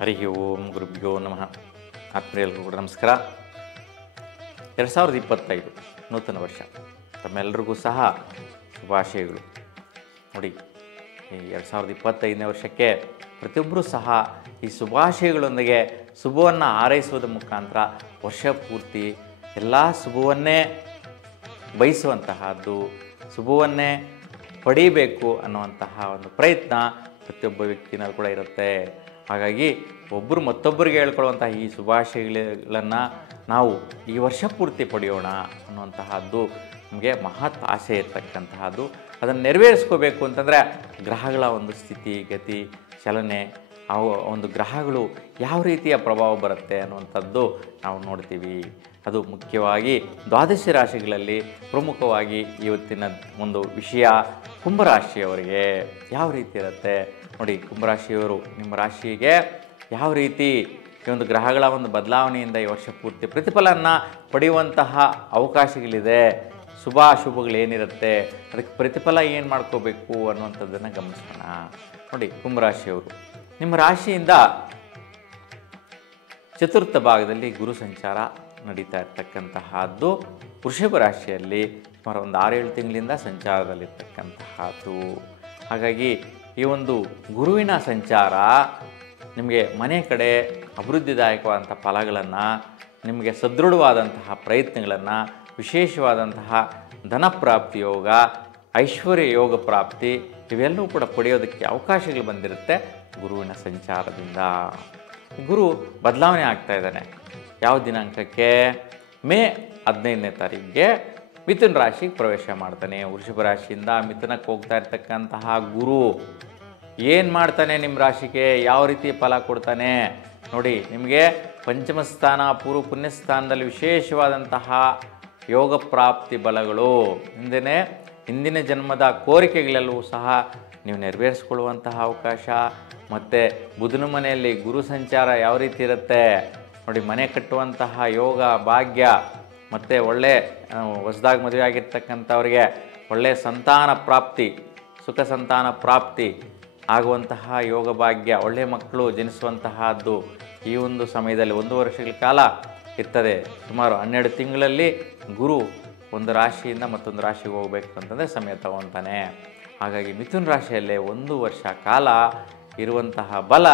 ಹರಿ ಓಂ ಗುರುಭ್ಯೋ ನಮಃ. ಆತ್ಮೀಯರಿಗೂ ಕೂಡ ನಮಸ್ಕಾರ. 2025 ನೂತನ ವರ್ಷ ತಮ್ಮೆಲ್ಲರಿಗೂ ಸಹ ಶುಭಾಶಯಗಳು. ನೋಡಿ, ಈ 2025ನೇ ವರ್ಷಕ್ಕೆ ಪ್ರತಿಯೊಬ್ಬರೂ ಸಹ ಈ ಶುಭಾಶಯಗಳೊಂದಿಗೆ ಶುಭವನ್ನು ಹಾರೈಸುವುದರ ಮುಖಾಂತರ ವರ್ಷ ಪೂರ್ತಿ ಎಲ್ಲ ಶುಭವನ್ನೇ ಬಯಸುವಂತಹದ್ದು, ಶುಭವನ್ನೇ ಪಡೀಬೇಕು ಅನ್ನುವಂತಹ ಒಂದು ಪ್ರಯತ್ನ ಪ್ರತಿಯೊಬ್ಬ ವ್ಯಕ್ತಿನಲ್ಲಿ ಕೂಡ ಇರುತ್ತೆ. ಹಾಗಾಗಿ ಒಬ್ಬರು ಮತ್ತೊಬ್ಬರಿಗೆ ಹೇಳ್ಕೊಳ್ಳುವಂಥ ಈ ಶುಭಾಶಯಗಳನ್ನು ನಾವು ಈ ವರ್ಷ ಪೂರ್ತಿ ಪಡೆಯೋಣ ಅನ್ನುವಂತಹದ್ದು ನಮಗೆ ಮಹತ್ ಆಸೆ ಇರ್ತಕ್ಕಂತಹದ್ದು. ಅದನ್ನು ನೆರವೇರಿಸ್ಕೋಬೇಕು ಅಂತಂದರೆ ಗ್ರಹಗಳ ಒಂದು ಸ್ಥಿತಿ ಗತಿ ಚಲನೆ, ಅವು ಒಂದು ಗ್ರಹಗಳು ಯಾವ ರೀತಿಯ ಪ್ರಭಾವ ಬರುತ್ತೆ ಅನ್ನುವಂಥದ್ದು ನಾವು ನೋಡ್ತೀವಿ. ಅದು ಮುಖ್ಯವಾಗಿ ದ್ವಾದಶ ರಾಶಿಗಳಲ್ಲಿ ಪ್ರಮುಖವಾಗಿ ಇವತ್ತಿನ ಒಂದು ವಿಷಯ ಕುಂಭರಾಶಿಯವರಿಗೆ ಯಾವ ರೀತಿ ಇರುತ್ತೆ ನೋಡಿ. ಕುಂಭರಾಶಿಯವರು ನಿಮ್ಮ ರಾಶಿಗೆ ಯಾವ ರೀತಿ ಈ ಒಂದು ಗ್ರಹಗಳ ಒಂದು ಬದಲಾವಣೆಯಿಂದ ಈ ವರ್ಷ ಪೂರ್ತಿ ಪ್ರತಿಫಲನ ಪಡೆಯುವಂತಹ ಅವಕಾಶಗಳಿದೆ, ಶುಭಾಶುಭಗಳೇನಿರುತ್ತೆ, ಅದಕ್ಕೆ ಪ್ರತಿಫಲ ಏನು ಮಾಡ್ಕೋಬೇಕು ಅನ್ನುವಂಥದ್ದನ್ನು ಗಮನಿಸೋಣ. ನೋಡಿ, ಕುಂಭರಾಶಿಯವರು ನಿಮ್ಮ ರಾಶಿಯಿಂದ ಚತುರ್ಥ ಭಾಗದಲ್ಲಿ ಗುರು ಸಂಚಾರ ನಡೀತಾ ಇರ್ತಕ್ಕಂತಹದ್ದು. ವೃಷಭ ರಾಶಿಯಲ್ಲಿ ಸುಮಾರು ಒಂದು 6-7 ತಿಂಗಳಿಂದ ಸಂಚಾರದಲ್ಲಿರ್ತಕ್ಕಂತಹದ್ದು. ಹಾಗಾಗಿ ಈ ಒಂದು ಗುರುವಿನ ಸಂಚಾರ ನಿಮಗೆ ಮನೆ ಕಡೆ ಅಭಿವೃದ್ಧಿದಾಯಕವಾದಂಥ ಫಲಗಳನ್ನು, ನಿಮಗೆ ಸದೃಢವಾದಂತಹ ಪ್ರಯತ್ನಗಳನ್ನು, ವಿಶೇಷವಾದಂತಹ ಧನಪ್ರಾಪ್ತಿ ಯೋಗ, ಐಶ್ವರ್ಯ ಯೋಗ ಪ್ರಾಪ್ತಿ ಇವೆಲ್ಲವೂ ಕೂಡ ಪಡೆಯೋದಕ್ಕೆ ಅವಕಾಶಗಳು ಬಂದಿರುತ್ತೆ ಗುರುವಿನ ಸಂಚಾರದಿಂದ. ಗುರು ಬದಲಾವಣೆ ಆಗ್ತಾ ಇದ್ದಾನೆ. ಯಾವ ದಿನಾಂಕಕ್ಕೆ? ಮೇ 15ನೇ ತಾರೀಕಿಗೆ ಮಿಥುನ ರಾಶಿಗೆ ಪ್ರವೇಶ ಮಾಡ್ತಾನೆ. ವೃಷಭ ರಾಶಿಯಿಂದ ಮಿಥುನಕ್ಕೆ ಹೋಗ್ತಾ ಇರ್ತಕ್ಕಂತಹ ಗುರು ಏನು ಮಾಡ್ತಾನೆ, ನಿಮ್ಮ ರಾಶಿಗೆ ಯಾವ ರೀತಿ ಫಲ ಕೊಡ್ತಾನೆ ನೋಡಿ. ನಿಮಗೆ ಪಂಚಮ ಸ್ಥಾನ ಪೂರ್ವ ಪುಣ್ಯ ಸ್ಥಾನದಲ್ಲಿ ವಿಶೇಷವಾದಂತಹ ಯೋಗ ಪ್ರಾಪ್ತಿ ಬಲಗಳು, ಹಿಂದಿನ ಜನ್ಮದ ಕೋರಿಕೆಗಳೆಲ್ಲವೂ ಸಹ ನೀವು ನೆರವೇರಿಸ್ಕೊಳ್ಳುವಂತಹ ಅವಕಾಶ. ಮತ್ತು ಬುಧನ ಮನೆಯಲ್ಲಿ ಗುರು ಸಂಚಾರ ಯಾವ ರೀತಿ ಇರುತ್ತೆ ನೋಡಿ. ಮನೆ ಕಟ್ಟುವಂತಹ ಯೋಗ ಭಾಗ್ಯ, ಮತ್ತು ಒಳ್ಳೆ ಹೊಸದಾಗಿ ಮದುವೆ ಆಗಿರ್ತಕ್ಕಂಥವ್ರಿಗೆ ಒಳ್ಳೆಯ ಸಂತಾನ ಪ್ರಾಪ್ತಿ, ಸುಖ ಸಂತಾನ ಪ್ರಾಪ್ತಿ ಆಗುವಂತಹ ಯೋಗ ಭಾಗ್ಯ, ಒಳ್ಳೆಯ ಮಕ್ಕಳು ಜನಿಸುವಂತಹದ್ದು ಈ ಒಂದು ಸಮಯದಲ್ಲಿ 1 ವರ್ಷಗಳ ಕಾಲ ಇರ್ತದೆ. ಸುಮಾರು 12 ತಿಂಗಳಲ್ಲಿ ಗುರು ಒಂದು ರಾಶಿಯಿಂದ ಮತ್ತೊಂದು ರಾಶಿಗೆ ಹೋಗಬೇಕು ಅಂತಂದರೆ ಸಮಯ ತಗೊತಾನೆ. ಹಾಗಾಗಿ ಮಿಥುನ ರಾಶಿಯಲ್ಲೇ 1 ವರ್ಷ ಕಾಲ ಇರುವಂತಹ ಬಲ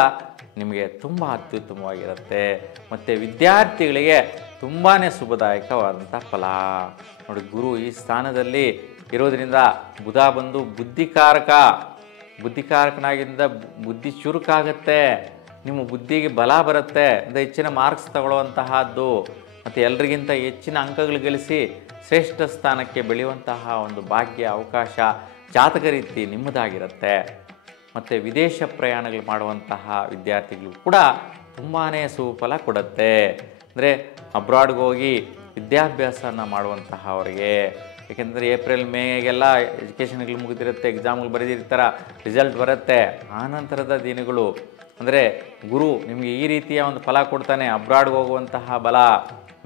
ನಿಮಗೆ ತುಂಬ ಅತ್ಯುತ್ತಮವಾಗಿರುತ್ತೆ. ಮತ್ತು ವಿದ್ಯಾರ್ಥಿಗಳಿಗೆ ತುಂಬಾ ಶುಭದಾಯಕವಾದಂಥ ಫಲ ನೋಡಿ. ಗುರು ಈ ಸ್ಥಾನದಲ್ಲಿ ಇರೋದರಿಂದ ಬುಧ ಬಂದು ಬುದ್ಧಿಕಾರಕನಾಗಿಂದ ಬುದ್ಧಿ ಚುರುಕಾಗತ್ತೆ, ನಿಮ್ಮ ಬುದ್ಧಿಗೆ ಬಲ ಬರುತ್ತೆ, ಅಂದರೆ ಹೆಚ್ಚಿನ ಮಾರ್ಕ್ಸ್ ತಗೊಳ್ಳುವಂತಹದ್ದು, ಮತ್ತು ಎಲ್ರಿಗಿಂತ ಹೆಚ್ಚಿನ ಅಂಕಗಳು ಗಳಿಸಿ ಶ್ರೇಷ್ಠ ಸ್ಥಾನಕ್ಕೆ ಬೆಳೆಯುವಂತಹ ಒಂದು ಭಾಗ್ಯ ಅವಕಾಶ ಜಾತಕ ರೀತಿ ನಿಮ್ಮದಾಗಿರುತ್ತೆ. ಮತ್ತು ವಿದೇಶ ಪ್ರಯಾಣಗಳು ಮಾಡುವಂತಹ ವಿದ್ಯಾರ್ಥಿಗಳು ಕೂಡ ತುಂಬಾ ಸುಫಲ ಕೊಡುತ್ತೆ. ಅಂದರೆ ಅಬ್ರಾಡ್ಗೆ ಹೋಗಿ ವಿದ್ಯಾಭ್ಯಾಸನ ಮಾಡುವಂತಹ ಅವರಿಗೆ, ಏಕೆಂದರೆ ಏಪ್ರಿಲ್ ಮೇಗೆಲ್ಲ ಎಜುಕೇಷನ್ಗಳು ಮುಗಿದಿರುತ್ತೆ, ಎಕ್ಸಾಮ್ಗಳು ಬರೆದಿರ್ತಾರೆ, ರಿಸಲ್ಟ್ ಬರುತ್ತೆ. ಆನಂತರದ ದಿನಗಳು ಅಂದರೆ ಗುರು ನಿಮಗೆ ಈ ರೀತಿಯ ಒಂದು ಫಲ ಕೊಡ್ತಾನೆ, ಅಬ್ರಾಡ್ಗೆ ಹೋಗುವಂತಹ ಬಲ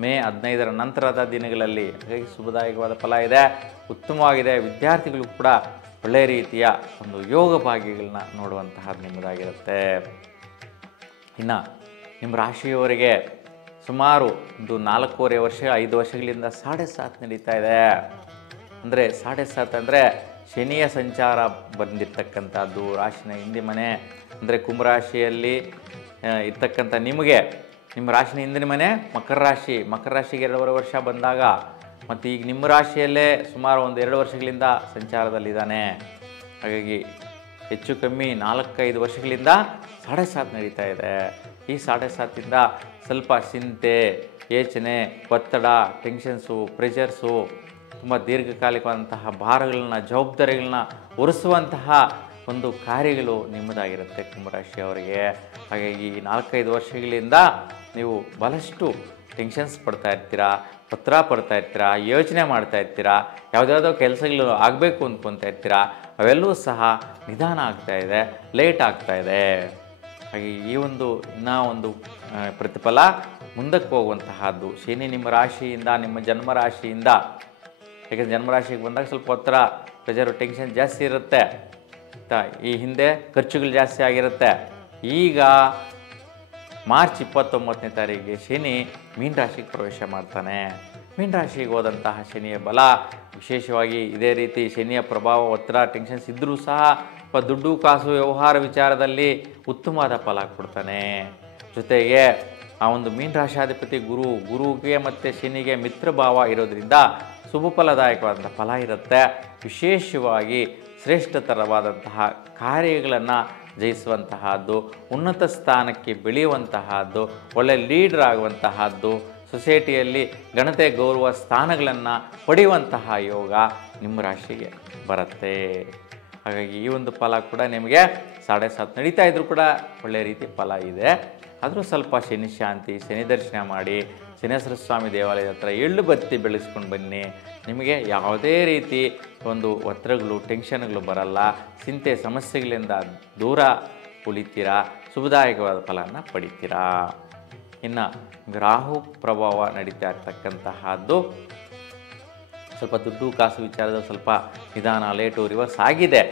ಮೇ 15ರ ನಂತರದ ದಿನಗಳಲ್ಲಿ. ಹಾಗಾಗಿ ಶುಭದಾಯಕವಾದ ಫಲ ಇದೆ, ಉತ್ತಮವಾಗಿದೆ. ವಿದ್ಯಾರ್ಥಿಗಳು ಕೂಡ ಒಳ್ಳೆಯ ರೀತಿಯ ಒಂದು ಯೋಗ ಭಾಗ್ಯಗಳನ್ನ ನೋಡುವಂತಹದ್ದು ನಿಮ್ಮದಾಗಿರುತ್ತೆ. ಇನ್ನು ನಿಮ್ಮ ರಾಶಿಯವರಿಗೆ ಸುಮಾರು ಒಂದು 4.5 ವರ್ಷ 5 ವರ್ಷಗಳಿಂದ 7.5 ನಡೀತಾ ಇದೆ. ಅಂದರೆ 7.5 ಅಂದರೆ ಶನಿಯ ಸಂಚಾರ ಬಂದಿರತಕ್ಕಂಥದ್ದು. ರಾಶಿನ ಹಿಂದಿನ ಮನೆ ಅಂದರೆ ಕುಂಭರಾಶಿಯಲ್ಲಿ ಇರ್ತಕ್ಕಂಥ ನಿಮಗೆ ನಿಮ್ಮ ರಾಶಿನ ಹಿಂದಿನ ಮನೆ ಮಕರ ರಾಶಿಗೆ 2.5 ವರ್ಷ ಬಂದಾಗ, ಮತ್ತು ಈಗ ನಿಮ್ಮ ರಾಶಿಯಲ್ಲೇ ಸುಮಾರು ಒಂದು 2 ವರ್ಷಗಳಿಂದ ಸಂಚಾರದಲ್ಲಿದ್ದಾನೆ. ಹಾಗಾಗಿ ಹೆಚ್ಚು ಕಮ್ಮಿ 4-5 ವರ್ಷಗಳಿಂದ 7.5 ನಡೀತಾ ಇದೆ. ಈ 7.5ಇಂದ ಸ್ವಲ್ಪ ಚಿಂತೆ, ಯೋಚನೆ, ಒತ್ತಡ, ಟೆನ್ಷನ್ಸು, ಪ್ರೆಷರ್ಸು, ತುಂಬ ದೀರ್ಘಕಾಲಿಕವಾದಂತಹ ಭಾರಗಳನ್ನ, ಜವಾಬ್ದಾರಿಗಳನ್ನ ಹೊರಿಸುವಂತಹ ಒಂದು ಕಾರ್ಯಗಳು ನಿಮ್ಮದಾಗಿರುತ್ತೆ ಕುಂಭರಾಶಿಯವರಿಗೆ. ಹಾಗಾಗಿ ಈ 4-5 ವರ್ಷಗಳಿಂದ ನೀವು ಬಹಳಷ್ಟು ಟೆನ್ಷನ್ಸ್ ಪಡ್ತಾ ಇರ್ತೀರಾ, ಒತ್ತಡ ಪಡ್ತಾ ಇರ್ತೀರಾ, ಯೋಚನೆ ಮಾಡ್ತಾ ಇರ್ತೀರಾ, ಯಾವುದ್ಯಾವುದೋ ಕೆಲಸಗಳು ಆಗಬೇಕು ಅಂದ್ಕೊತಾ ಇರ್ತೀರಾ. ಅವೆಲ್ಲವೂ ಸಹ ನಿಧಾನ ಆಗ್ತಾಯಿದೆ, ಲೇಟ್ ಆಗ್ತಾಯಿದೆ. ಹಾಗೆ ಈ ಒಂದು ಇನ್ನೂ ಒಂದು ಪ್ರತಿಫಲ ಮುಂದಕ್ಕೆ ಹೋಗುವಂತಹದ್ದು. ಶನಿ ನಿಮ್ಮ ರಾಶಿಯಿಂದ, ನಿಮ್ಮ ಜನ್ಮರಾಶಿಯಿಂದ, ಯಾಕೆಂದರೆ ಜನ್ಮರಾಶಿಗೆ ಬಂದಾಗ ಸ್ವಲ್ಪ ಒತ್ತಡ, ಪ್ರೆಷರು, ಟೆನ್ಷನ್ ಜಾಸ್ತಿ ಇರುತ್ತೆ. ಈ ಹಿಂದೆ ಖರ್ಚುಗಳು ಜಾಸ್ತಿ ಆಗಿರುತ್ತೆ. ಈಗ ಮಾರ್ಚ್ 29ನೇ ತಾರೀಕಿಗೆ ಶನಿ ಮೀನ ರಾಶಿಗೆ ಪ್ರವೇಶ ಮಾಡ್ತಾನೆ. ಮೀನ ರಾಶಿಗೆ ಹೋದಂತಹ ಶನಿಯ ಬಲ ವಿಶೇಷವಾಗಿ ಇದೇ ರೀತಿ ಶನಿಯ ಪ್ರಭಾವ, ಒತ್ತಡ, ಟೆನ್ಷನ್ಸ್ ಇದ್ದರೂ ಸಹ ದುಡ್ಡು ಕಾಸು ವ್ಯವಹಾರ ವಿಚಾರದಲ್ಲಿ ಉತ್ತಮವಾದ ಫಲ ಕೊಡ್ತಾನೆ. ಜೊತೆಗೆ ಆ ಒಂದು ಮೀನ ರಾಶಾಧಿಪತಿ ಗುರುಗೆ ಮತ್ತು ಶನಿಗೆ ಮಿತ್ರ ಭಾವ ಇರೋದ್ರಿಂದ ಶುಭ ಫಲದಾಯಕವಾದಂಥ ಫಲ ಇರುತ್ತೆ. ವಿಶೇಷವಾಗಿ ಶ್ರೇಷ್ಠತರವಾದಂತಹ ಕಾರ್ಯಗಳನ್ನು ಜಯಿಸುವಂತಹದ್ದು, ಉನ್ನತ ಸ್ಥಾನಕ್ಕೆ ಬೆಳೆಯುವಂತಹದ್ದು, ಒಳ್ಳೆ ಲೀಡರ್ ಆಗುವಂತಹದ್ದು, ಸೊಸೈಟಿಯಲ್ಲಿ ಘನತೆ ಗೌರವ ಸ್ಥಾನಗಳನ್ನು ಪಡೆಯುವಂತಹ ಯೋಗ ನಿಮ್ಮ ರಾಶಿಗೆ ಬರುತ್ತೆ. ಹಾಗಾಗಿ ಈ ಒಂದು ಫಲ ಕೂಡ ನಿಮಗೆ 7.5 ನಡೀತಾ ಇದ್ರೂ ಕೂಡ ಒಳ್ಳೆಯ ರೀತಿ ಫಲ ಇದೆ. ಆದರೂ ಸ್ವಲ್ಪ ಶನಿ ಶಾಂತಿ, ಶನಿ ದರ್ಶನ ಮಾಡಿ, ಶನೇಶ್ವರ ಸ್ವಾಮಿ ದೇವಾಲಯದ ಹತ್ರ ಎಳ್ಳು ಬತ್ತಿ ಬೆಳೆಸ್ಕೊಂಡು ಬನ್ನಿ. ನಿಮಗೆ ಯಾವುದೇ ರೀತಿ ಒಂದು ಒತ್ತಡಗಳು, ಟೆನ್ಷನ್ಗಳು ಬರಲ್ಲ. ಚಿಂತೆ ಸಮಸ್ಯೆಗಳಿಂದ ದೂರ ಉಳಿತೀರಾ, ಶುಭದಾಯಕವಾದ ಫಲನ ಪಡಿತೀರಾ. ಇನ್ನು ರಾಹು ಪ್ರಭಾವ ನಡೀತಾ ಇರ್ತಕ್ಕಂತಹದ್ದು ಸ್ವಲ್ಪ ದುಡ್ಡು ಕಾಸು ವಿಚಾರದಲ್ಲಿ ಸ್ವಲ್ಪ ನಿಧಾನ, ಲೇಟು, ರಿವರ್ಸ್ ಆಗಿದೆ.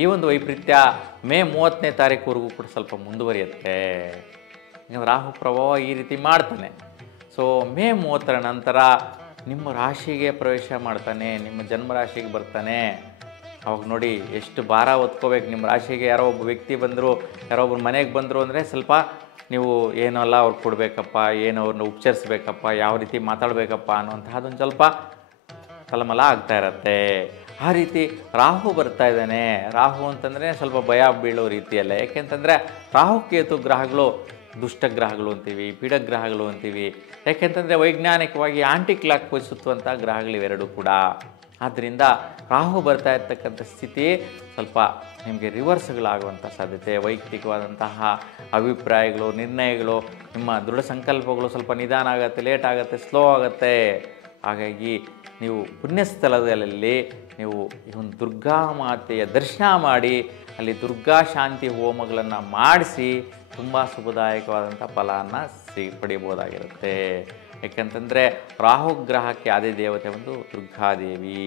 ಈ ಒಂದು ವೈಪರೀತ್ಯ ಮೇ 30ನೇ ತಾರೀಕುವರೆಗೂ ಕೂಡ ಸ್ವಲ್ಪ ಮುಂದುವರಿಯುತ್ತೆ. ರಾಹು ಪ್ರಭಾವ ಈ ರೀತಿ ಮಾಡ್ತಾನೆ. ಸೊ ಮೇ 30ರ ನಂತರ ನಿಮ್ಮ ರಾಶಿಗೆ ಪ್ರವೇಶ ಮಾಡ್ತಾನೆ, ನಿಮ್ಮ ಜನ್ಮ ರಾಶಿಗೆ ಬರ್ತಾನೆ. ಅವಾಗ ನೋಡಿ ಎಷ್ಟು ಭಾರ ಹೊತ್ಕೋಬೇಕು. ನಿಮ್ಮ ರಾಶಿಗೆ ಯಾರೋ ಒಬ್ಬ ವ್ಯಕ್ತಿ ಬಂದರು, ಯಾರೋ ಒಬ್ಬರು ಮನೆಗೆ ಬಂದರು ಅಂದರೆ ಸ್ವಲ್ಪ ನೀವು ಏನಲ್ಲ ಅವ್ರಿಗೆ ಕೊಡಬೇಕಪ್ಪ, ಏನು ಅವ್ರನ್ನ ಉಪಚರಿಸ್ಬೇಕಪ್ಪ, ಯಾವ ರೀತಿ ಮಾತಾಡಬೇಕಪ್ಪ ಅನ್ನುವಂತಹದ್ದೊಂದು ಸ್ವಲ್ಪ ತಲೆಮಲ ಆಗ್ತಾ ಇರತ್ತೆ. ಆ ರೀತಿ ರಾಹು ಬರ್ತಾ ಇದ್ದಾನೆ. ರಾಹು ಅಂತಂದರೆ ಸ್ವಲ್ಪ ಭಯ ಬೀಳೋ ರೀತಿಯಲ್ಲ. ಯಾಕೆಂತಂದರೆ ರಾಹು ಕೇತು ಗ್ರಹಗಳು ದುಷ್ಟಗ್ರಹಗಳು ಅಂತೀವಿ, ಪೀಡಗ್ರಹಗಳು ಅಂತೀವಿ. ಯಾಕೆಂತಂದರೆ ವೈಜ್ಞಾನಿಕವಾಗಿ ಆಂಟಿ ಕ್ಲಾಕ್ ವೈಸ್ ಸುತ್ತುವಂಥ ಗ್ರಹಗಳಿವೆರಡೂ ಕೂಡ. ಆದ್ದರಿಂದ ರಾಹು ಬರ್ತಾ ಇರ್ತಕ್ಕಂಥ ಸ್ಥಿತಿ ಸ್ವಲ್ಪ ನಿಮಗೆ ರಿವರ್ಸ್ಗಳಾಗುವಂಥ ಸಾಧ್ಯತೆ, ವೈಯಕ್ತಿಕವಾದಂತಹ ಅಭಿಪ್ರಾಯಗಳು, ನಿರ್ಣಯಗಳು, ನಿಮ್ಮ ದೃಢ ಸಂಕಲ್ಪಗಳು ಸ್ವಲ್ಪ ನಿಧಾನ ಆಗುತ್ತೆ, ಲೇಟ್ ಆಗುತ್ತೆ, ಸ್ಲೋ ಆಗುತ್ತೆ. ಹಾಗಾಗಿ ನೀವು ಪುಣ್ಯಸ್ಥಳದಲ್ಲಿ ನೀವು ಈ ಒಂದು ದುರ್ಗಾ ಮಾತೆಯ ದರ್ಶನ ಮಾಡಿ, ಅಲ್ಲಿ ದುರ್ಗಾ ಶಾಂತಿ ಹೋಮಗಳನ್ನು ಮಾಡಿಸಿ ತುಂಬ ಶುಭದಾಯಕವಾದಂಥ ಫಲವನ್ನು ಪಡೆಯಬಹುದಾಗಿರುತ್ತೆ. ಯಾಕೆಂತಂದರೆ ರಾಹುಗ್ರಹಕ್ಕೆ ಆದಿ ದೇವತೆ ಒಂದು ದುರ್ಗಾದೇವಿ.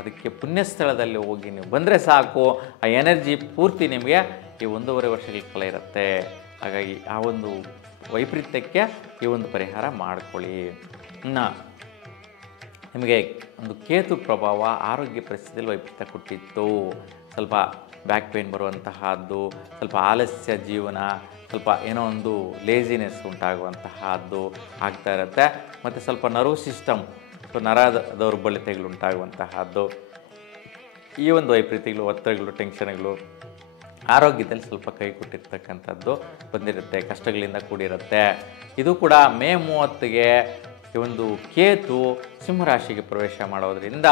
ಅದಕ್ಕೆ ಪುಣ್ಯಸ್ಥಳದಲ್ಲಿ ಹೋಗಿ ನೀವು ಬಂದರೆ ಸಾಕು, ಆ ಎನರ್ಜಿ ಪೂರ್ತಿ ನಿಮಗೆ ಈ 1.5 ವರ್ಷಗಳ ಕಾಲ ಇರುತ್ತೆ. ಹಾಗಾಗಿ ಆ ಒಂದು ವೈಪರೀತ್ಯಕ್ಕೆ ಈ ಒಂದು ಪರಿಹಾರ ಮಾಡ್ಕೊಳ್ಳಿ. ಇನ್ನು ನಿಮಗೆ ಒಂದು ಕೇತು ಪ್ರಭಾವ ಆರೋಗ್ಯ ಪರಿಸ್ಥಿತಿಯಲ್ಲಿ ವೈಪರೀತ್ಯ ಕೊಟ್ಟಿತ್ತು. ಸ್ವಲ್ಪ ಬ್ಯಾಕ್ ಪೇನ್ ಬರುವಂತಹದ್ದು, ಸ್ವಲ್ಪ ಆಲಸ್ಯ ಜೀವನ, ಸ್ವಲ್ಪ ಏನೋ ಒಂದು ಲೇಜಿನೆಸ್ ಉಂಟಾಗುವಂತಹದ್ದು ಆಗ್ತಾ ಇರುತ್ತೆ. ಮತ್ತು ಸ್ವಲ್ಪ ನರ್ವ್ ಸಿಸ್ಟಮ್, ನರದ ದೌರ್ಬಲ್ಯತೆಗಳು ಉಂಟಾಗುವಂತಹದ್ದು, ಈ ಒಂದು ವೈಪರೀತ್ಯಗಳು, ಒತ್ತಡಗಳು, ಟೆನ್ಷನ್ಗಳು ಆರೋಗ್ಯದಲ್ಲಿ ಸ್ವಲ್ಪ ಕೈ ಕೊಟ್ಟಿರ್ತಕ್ಕಂಥದ್ದು ಬಂದಿರುತ್ತೆ, ಕಷ್ಟಗಳಿಂದ ಕೂಡಿರುತ್ತೆ. ಇದು ಕೂಡ ಮೇ 30ಗೆ ಈ ಒಂದು ಕೇತು ಸಿಂಹರಾಶಿಗೆ ಪ್ರವೇಶ ಮಾಡೋದರಿಂದ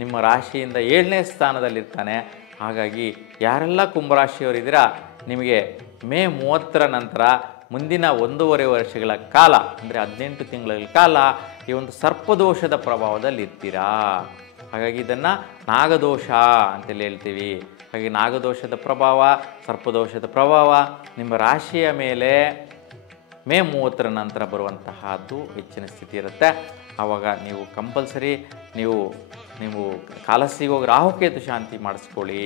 ನಿಮ್ಮ ರಾಶಿಯಿಂದ 7ನೇ ಸ್ಥಾನದಲ್ಲಿರ್ತಾನೆ. ಹಾಗಾಗಿ ಯಾರೆಲ್ಲ ಕುಂಭರಾಶಿಯವರಿದ್ದೀರಾ, ನಿಮಗೆ ಮೇ 30ರ ನಂತರ ಮುಂದಿನ 1.5 ವರ್ಷಗಳ ಕಾಲ ಅಂದರೆ 18 ತಿಂಗಳ ಕಾಲ ಈ ಒಂದು ಸರ್ಪದೋಷದ ಪ್ರಭಾವದಲ್ಲಿ ಇರ್ತೀರಾ. ಹಾಗಾಗಿ ಇದನ್ನು ನಾಗದೋಷ ಅಂತೇಳಿ ಹೇಳ್ತೀವಿ. ಹಾಗೆ ನಾಗದೋಷದ ಪ್ರಭಾವ, ಸರ್ಪದೋಷದ ಪ್ರಭಾವ ನಿಮ್ಮ ರಾಶಿಯ ಮೇಲೆ ಮೇ 30ರ ನಂತರ ಬರುವಂತಹದ್ದು ಹೆಚ್ಚಿನ ಸ್ಥಿತಿ ಇರುತ್ತೆ. ಆವಾಗ ನೀವು ಕಂಪಲ್ಸರಿ ನೀವು ಕಾಲಸಿಗೆ ಹೋಗಿ ರಾಹುಕೇತು ಶಾಂತಿ ಮಾಡಿಸ್ಕೊಳ್ಳಿ.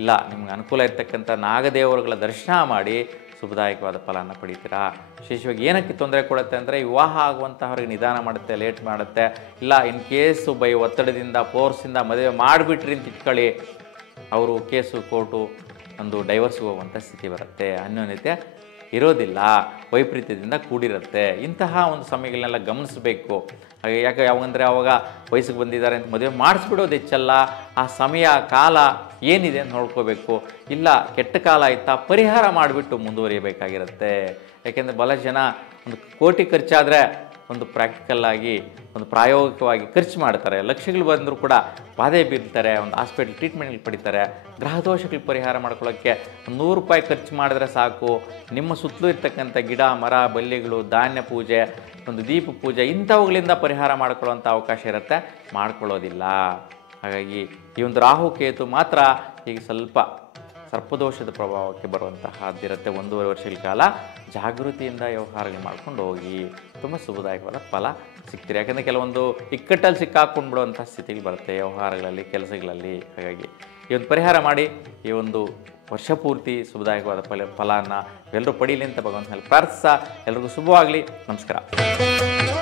ಇಲ್ಲ ನಿಮ್ಗೆ ಅನುಕೂಲ ಇರ್ತಕ್ಕಂಥ ನಾಗದೇವರುಗಳ ದರ್ಶನ ಮಾಡಿ ಶುಭದಾಯಕವಾದ ಫಲನ ಪಡಿತೀರಾ. ವಿಶೇಷವಾಗಿ ಏನಕ್ಕೆ ತೊಂದರೆ ಕೊಡುತ್ತೆ ಅಂದರೆ ವಿವಾಹ ಆಗುವಂತಹವ್ರಿಗೆ ನಿಧಾನ ಮಾಡುತ್ತೆ, ಲೇಟ್ ಮಾಡುತ್ತೆ. ಇಲ್ಲ ಇನ್ ಕೇಸು ಒತ್ತಡದಿಂದ ಫೋರ್ಸಿಂದ ಮದುವೆ ಮಾಡಿಬಿಟ್ರಿ ಅಂತ ಇಟ್ಕೊಳ್ಳಿ, ಅವರು ಕೇಸು ಕೋರ್ಟು ಒಂದು ಡೈವರ್ಸ್ಗೆ ಹೋಗುವಂಥ ಸ್ಥಿತಿ ಬರುತ್ತೆ. ಅನ್ಯೋನ್ಯತೆ ಇರೋದಿಲ್ಲ, ವೈಪರೀತ್ಯದಿಂದ ಕೂಡಿರುತ್ತೆ. ಇಂತಹ ಒಂದು ಸಮಯಗಳನ್ನೆಲ್ಲ ಗಮನಿಸಬೇಕು. ಯಾವಂದರೆ ಅವಾಗ ವಯಸ್ಸಿಗೆ ಬಂದಿದ್ದಾರೆ ಅಂತ ಮದುವೆ ಮಾಡಿಸ್ಬಿಡೋದು ಹೆಚ್ಚಲ್ಲ. ಆ ಸಮಯ ಕಾಲ ಏನಿದೆ ಅಂತ ನೋಡ್ಕೋಬೇಕು. ಇಲ್ಲ ಕೆಟ್ಟ ಕಾಲ ಆಯಿತಾ ಪರಿಹಾರ ಮಾಡಿಬಿಟ್ಟು ಮುಂದುವರಿಯಬೇಕಾಗಿರುತ್ತೆ. ಯಾಕೆಂದರೆ ಬಹಳ ಜನ ಒಂದು ಕೋಟಿ ಖರ್ಚಾದರೆ ಒಂದು ಪ್ರಾಕ್ಟಿಕಲ್ಲಾಗಿ ಒಂದು ಪ್ರಾಯೋಗಿಕವಾಗಿ ಖರ್ಚು ಮಾಡ್ತಾರೆ. ಲಕ್ಷಗಳು ಬಂದರೂ ಕೂಡ ಬಾಧೆ ಬೀರ್ತಾರೆ, ಒಂದು ಹಾಸ್ಪಿಟಲ್ ಟ್ರೀಟ್ಮೆಂಟ್ಗಳು ಪಡಿತಾರೆ. ಗ್ರಹದೋಷಗಳು ಪರಿಹಾರ ಮಾಡ್ಕೊಳ್ಳೋಕ್ಕೆ ₹100 ಖರ್ಚು ಮಾಡಿದ್ರೆ ಸಾಕು. ನಿಮ್ಮ ಸುತ್ತಲೂ ಇರ್ತಕ್ಕಂಥ ಗಿಡ, ಮರ, ಬಳ್ಳಿಗಳು, ಧಾನ್ಯ ಪೂಜೆ, ಒಂದು ದೀಪ ಪೂಜೆ ಇಂಥವುಗಳಿಂದ ಪರಿಹಾರ ಮಾಡ್ಕೊಳ್ಳೋವಂಥ ಅವಕಾಶ ಇರುತ್ತೆ, ಮಾಡ್ಕೊಳ್ಳೋದಿಲ್ಲ. ಹಾಗಾಗಿ ಈ ಒಂದು ರಾಹು ಕೇತು ಮಾತ್ರ ಈಗ ಸ್ವಲ್ಪ ಸರ್ಪದೋಷದ ಪ್ರಭಾವಕ್ಕೆ ಬರುವಂತಹದ್ದಿರುತ್ತೆ. 1.5 ವರ್ಷಗಳ ಕಾಲ ಜಾಗೃತಿಯಿಂದ ವ್ಯವಹಾರಗಳು ಮಾಡ್ಕೊಂಡು ಹೋಗಿ ತುಂಬ ಶುಭದಾಯಕವಾದ ಫಲ ಸಿಗ್ತೀರಿ. ಯಾಕಂದರೆ ಕೆಲವೊಂದು ಇಕ್ಕಟ್ಟಲ್ಲಿ ಸಿಕ್ಕಾಕೊಂಡು ಬಿಡುವಂಥ ಸ್ಥಿತಿಗಳು ಬರುತ್ತೆ ವ್ಯವಹಾರಗಳಲ್ಲಿ, ಕೆಲಸಗಳಲ್ಲಿ. ಹಾಗಾಗಿ ಈ ಒಂದು ಪರಿಹಾರ ಮಾಡಿ ಈ ಒಂದು ವರ್ಷ ಪೂರ್ತಿ ಶುಭದಾಯಕವಾದ ಫಲನ ಎಲ್ಲರೂ ಪಡೀಲಿ ಅಂತ ಭಗವಂತನಲ್ಲಿ ಪ್ರಾರ್ಥಿಸ. ಎಲ್ರಿಗೂ ಶುಭವಾಗಲಿ. ನಮಸ್ಕಾರ.